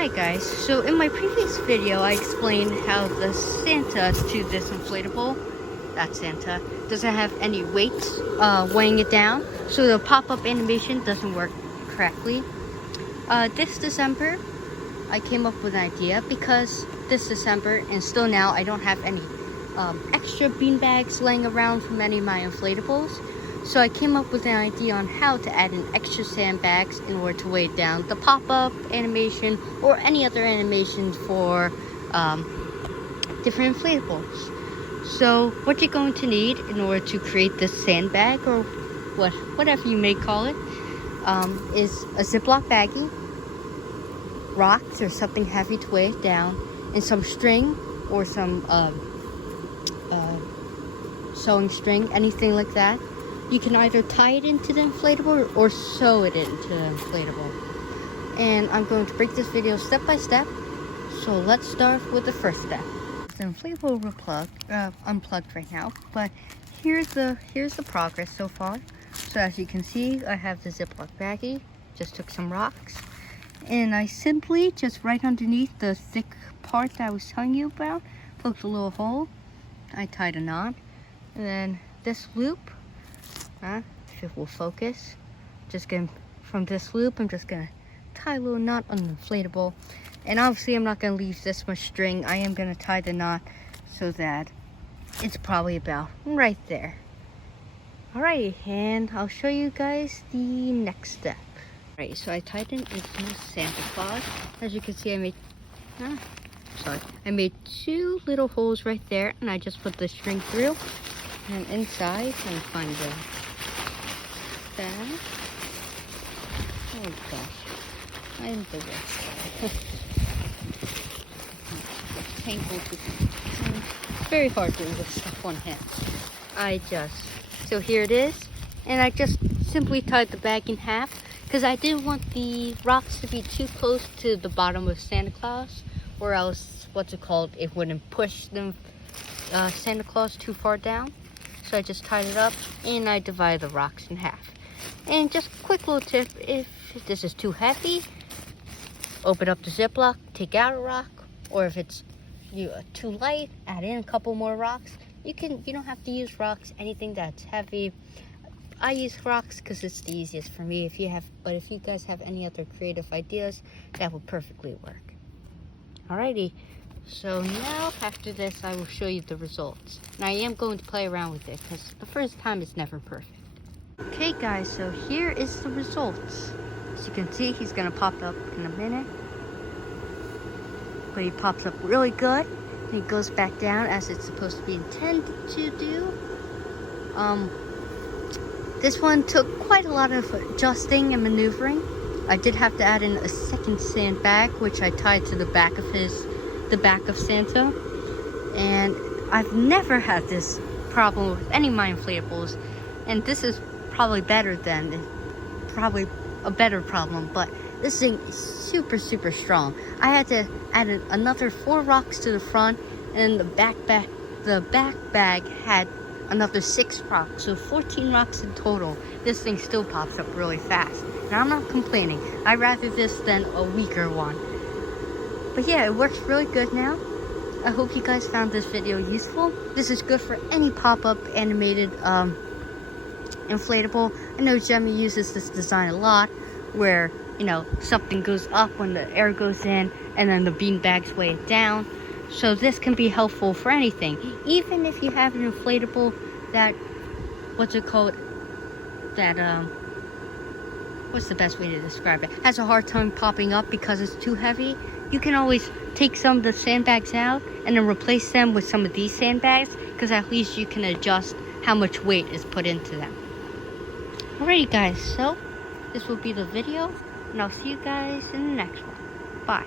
Hi guys, so in my previous video I explained how the Santa to this inflatable, that Santa, doesn't have any weight weighing it down, so the pop-up animation doesn't work correctly. This December I came up with an idea because this December and still now I don't have any extra bean bags laying around from any of my inflatables. So I came up with an idea on how to add in extra sandbags in order to weigh down the pop-up animation or any other animation for different inflatables. So what you're going to need in order to create this sandbag, or whatever you may call it, is a Ziploc baggie, rocks or something heavy to weigh it down, and some string or some sewing string, anything like that. You can either tie it into the inflatable or sew it into the inflatable. And I'm going to break this video step by step. So let's start with the first step. The inflatable unplugged right now, but here's the progress so far. So as you can see, I have the Ziploc baggie. Just took some rocks, and I simply just right underneath the thick part that I was telling you about, poked a little hole. I tied a knot, and then this loop. If it will focus, from this loop, I'm just gonna tie a little knot on the inflatable. And obviously I'm not gonna leave this much string. I am gonna tie the knot so that it's probably about right there. Alright, and I'll show you guys the next step. Alright, so I tied it into Santa Claus. As you can see, I made two little holes right there, and I just put the string through. And inside, let me find the bag. Oh gosh, I'm the worst. It's very hard doing this stuff one hand. So here it is, and I just simply tied the bag in half because I didn't want the rocks to be too close to the bottom of Santa Claus, or else, it wouldn't push them Santa Claus too far down. So I just tied it up and I divided the rocks in half. And just a quick little tip, if this is too heavy, open up the Ziploc, take out a rock, or if it's too light, add in a couple more rocks. You don't have to use rocks, anything that's heavy. I use rocks because it's the easiest for me. But if you guys have any other creative ideas, that would perfectly work. Alrighty. So now, after this, I will show you the results. And I am going to play around with it, because the first time is never perfect. Okay guys, so here is the results. As you can see, he's going to pop up in a minute. But he pops up really good. And he goes back down as it's supposed to be intended to do. This one took quite a lot of adjusting and maneuvering. I did have to add in a second sandbag, which I tied to the back of Santa, and I've never had this problem with any of my inflatables, and this is probably a better problem, but this thing is super strong. I had to add another 4 rocks to the front, and the back bag had another 6 rocks, so 14 rocks in total. This thing still pops up really fast, and I'm not complaining. I'd rather this than a weaker one. But yeah, it works really good now. I hope you guys found this video useful. This is good for any pop-up animated inflatable. I know Jemmy uses this design a lot, where something goes up when the air goes in, and then the bean bags weigh it down. So this can be helpful for anything. Even if you have an inflatable that, what's the best way to describe it, has a hard time popping up because it's too heavy, you can always take some of the sandbags out and then replace them with some of these sandbags, because at least you can adjust how much weight is put into them. Alrighty guys, so this will be the video, and I'll see you guys in the next one. Bye.